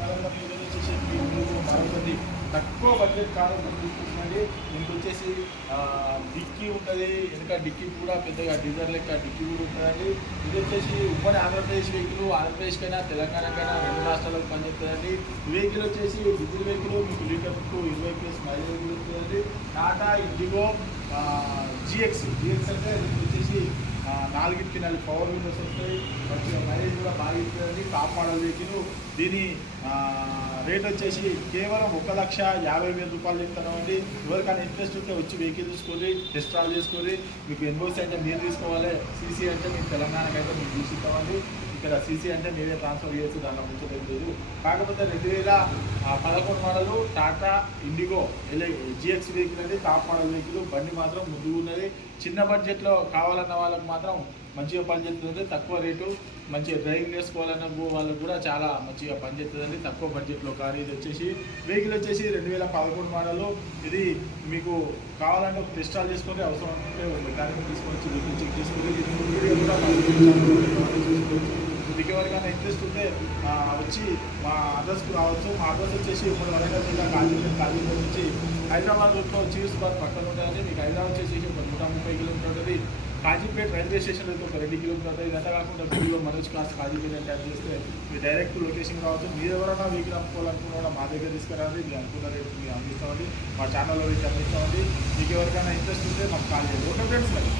నగరంలో వచ్చేసి మీకు తక్కువ బడ్జెట్ కారు మనం తీసుకుంటున్నది మీకు వచ్చేసి డిక్కీ ఉంటుంది. వెనుక డిక్కీ కూడా పెద్దగా డీజర్ లెక్క డిక్కీ కూడా ఉంటుందండి. ఇది వచ్చేసి ఉమ్మడి ఆంధ్రప్రదేశ్ వెహికల్ ఆంధ్రప్రదేశ్కైనా తెలంగాణకైనా రెండు రాష్ట్రాలకు పనిచేస్తుందండి. వెహికల్ వచ్చేసి డీజిల్ వెహికల్ మీకు లీటర్కు ఇరవై plus mileage Tata Indigo GX GX అంటే వచ్చేసి నాలుగింటికి నాలుగు పవర్ విండోస్ వస్తాయి మంచిగా మైలేజ్ కూడా బాగా ఇస్తుందండి టాప్ మోడల్ వెహికల్ దీని రేట్ వచ్చేసి కేవలం ఒక లక్ష యాభై వేల రూపాయలు చెప్తున్నామండి. ఎవరికైనా ఇంట్రెస్ట్ ఉంటే వచ్చి వెహికల్ తీసుకోండి టెస్ట్ డ్రైవ్ చేసుకోండి. మీకు ఎన్ఓసి అంటే మీరు తీసుకోవాలి సీసీ అంటే మీకు తెలంగాణకి అయితే మీకు తీసుకుంటామండి ఇక్కడ సీసీ అంటే మీరే ట్రాన్స్ఫర్ చేయొచ్చు దాంట్లో ముందు లేదు. కాకపోతే రెండు వేల పదకొండు model Tata Indigo LI GX vehicle అనేది టాప్ మోడల్ వెహికల్ బండి మాత్రం ముందుగా ఉన్నది. చిన్న బడ్జెట్లో కావాలన్న వాళ్ళకి మాత్రం మంచిగా పనిచేస్తుంది తక్కువ రేటు మంచిగా డ్రైవింగ్ చేసుకోవాలన్న వాళ్ళకి కూడా చాలా మంచిగా పనిచేస్తుందండి తక్కువ బడ్జెట్లో కార్ ఇది వచ్చేసి. వెహికల్ వచ్చేసి రెండు వేల పదకొండు మోడలు. ఇది మీకు కావాలంటే ఒక టెస్ట్ డ్రైవ్ అవసరం ఉంటే ఒక మెకానిక్ తీసుకొని చెక్ చేసుకొని వీడియో కూడా మా యూట్యూబ్ ఇంట్రెస్ట్ ఉంటే వచ్చి మా అడ్రస్కి రావచ్చు. మా అడ్రస్ వచ్చేసి ఇప్పుడు వరంగల్ జిల్లా కాజీపేట కాజీపేట నుంచి హైదరాబాద్ రూట్లో చీర్స్ బార్ పక్కన ఉంటుందండి మీకు హైదరాబాద్ వచ్చేసి ఒక నూట ముప్పై కిలోమీటర్ ఉంటుంది. కాజీపేట రైల్వే స్టేషన్ అయితే ఒక రెండు కిలోమీటర్ ఉంటుంది. ఇదంతా కాకుండా వీడియో మనోజ్ క్లాస్ కాజీపేట అని చేస్తే మీరు డైరెక్ట్ లొకేషన్ రావచ్చు. మీరు ఎవరైనా వెహికల్ అమ్ముకోవాలనుకున్నా మా దగ్గర తీసుకురండి. మీరు అనుకున్న రేటు మీరు అందిస్తామండి. మా ఛానల్లో మీకు అందిస్తామండి. మీకు ఎవరికైనా ఇంట్రెస్ట్ ఉంటే మాకు కాల్ చేయండి. ఓకే ఫ్రెండ్స్ మరి.